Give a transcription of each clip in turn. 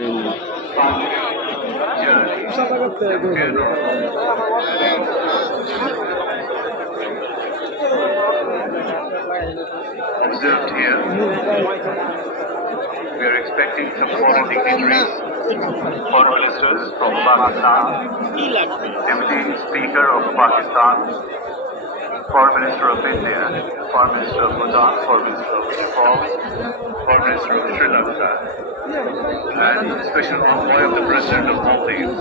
Observed here, we are expecting some foreign dignitaries, foreign ministers from Pakistan, Deputy Speaker of Pakistan, Foreign Minister of India, Foreign Minister of Bhutan, Foreign Minister of Nepal, Foreign Minister of Sri Lanka, and Special Envoy of the President of Maldives.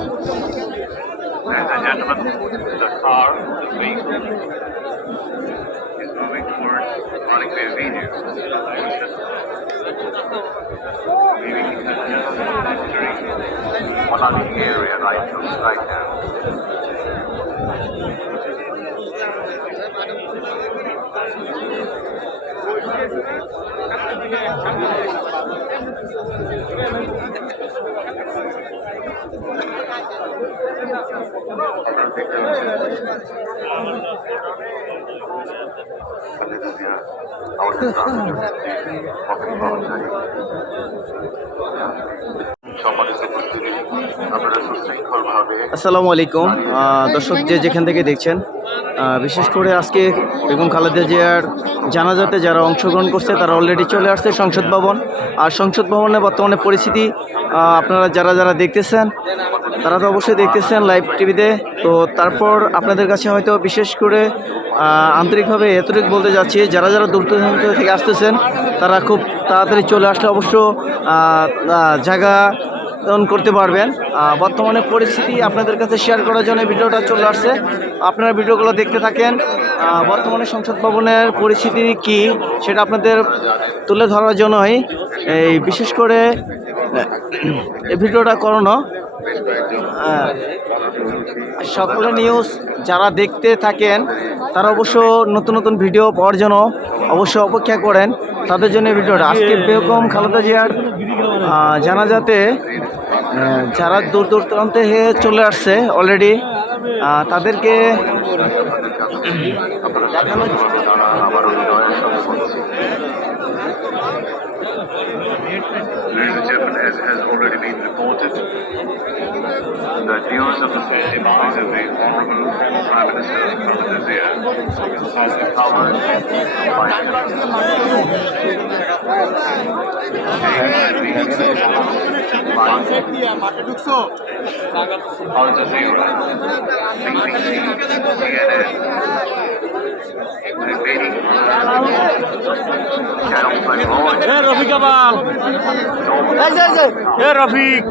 Ladies and gentlemen, the car, the vehicle, is moving towards running their videos. Leaving the entering Manali area right now. আসসালামু আলাইকুম দর্শক, যে যেখান থেকে দেখছেন, বিশেষ করে আজকে বেগম খালেদা জিয়ার জানাজাতে যারা অংশগ্রহণ করছে তারা অলরেডি চলে আসছে সংসদ ভবন। আর সংসদ ভবনের বর্তমানে পরিস্থিতি আপনারা যারা দেখতেছেন তারা তো অবশ্যই দেখতেছেন লাইভ টিভিতে। তো তারপর আপনাদের কাছে হয়তো বিশেষ করে আন্তরিকভাবে এতটুকু বলতে যাচ্ছি, যারা দূর দূরান্ত থেকে আসতেছেন তারা খুব তাড়াতাড়ি চলে আসলে অবশ্য জায়গা করতে পারবেন। বর্তমানে পরিস্থিতি আপনাদের কাছে শেয়ার করার জন্য ভিডিওটা চলে আসছে, আপনারা ভিডিওগুলো দেখতে থাকেন। বর্তমানে সংসদ ভবনের পরিস্থিতি কি সেটা আপনাদের তুলে ধরার জন্যই এই বিশেষ করে এই ভিডিওটা করানো। সকলে নিউজ যারা দেখতে থাকেন তারা অবশ্য নতুন নতুন ভিডিও পাওয়ার জন্য অবশ্যই অপেক্ষা করেন, তাদের জন্য ভিডিওটা। আজকে বেগম খালেদা জিয়ার জানাজাতে যারা দূর দূরান্তে চলে আসছে অলরেডি তাদেরকে দেখানো। Has already been reported. The news of the demise of the Honorable former Prime Minister Khaleda Zia has been covered by Al Jazeera, BBC, CNN, remaining channels like Rafiq আবাল, রফিক।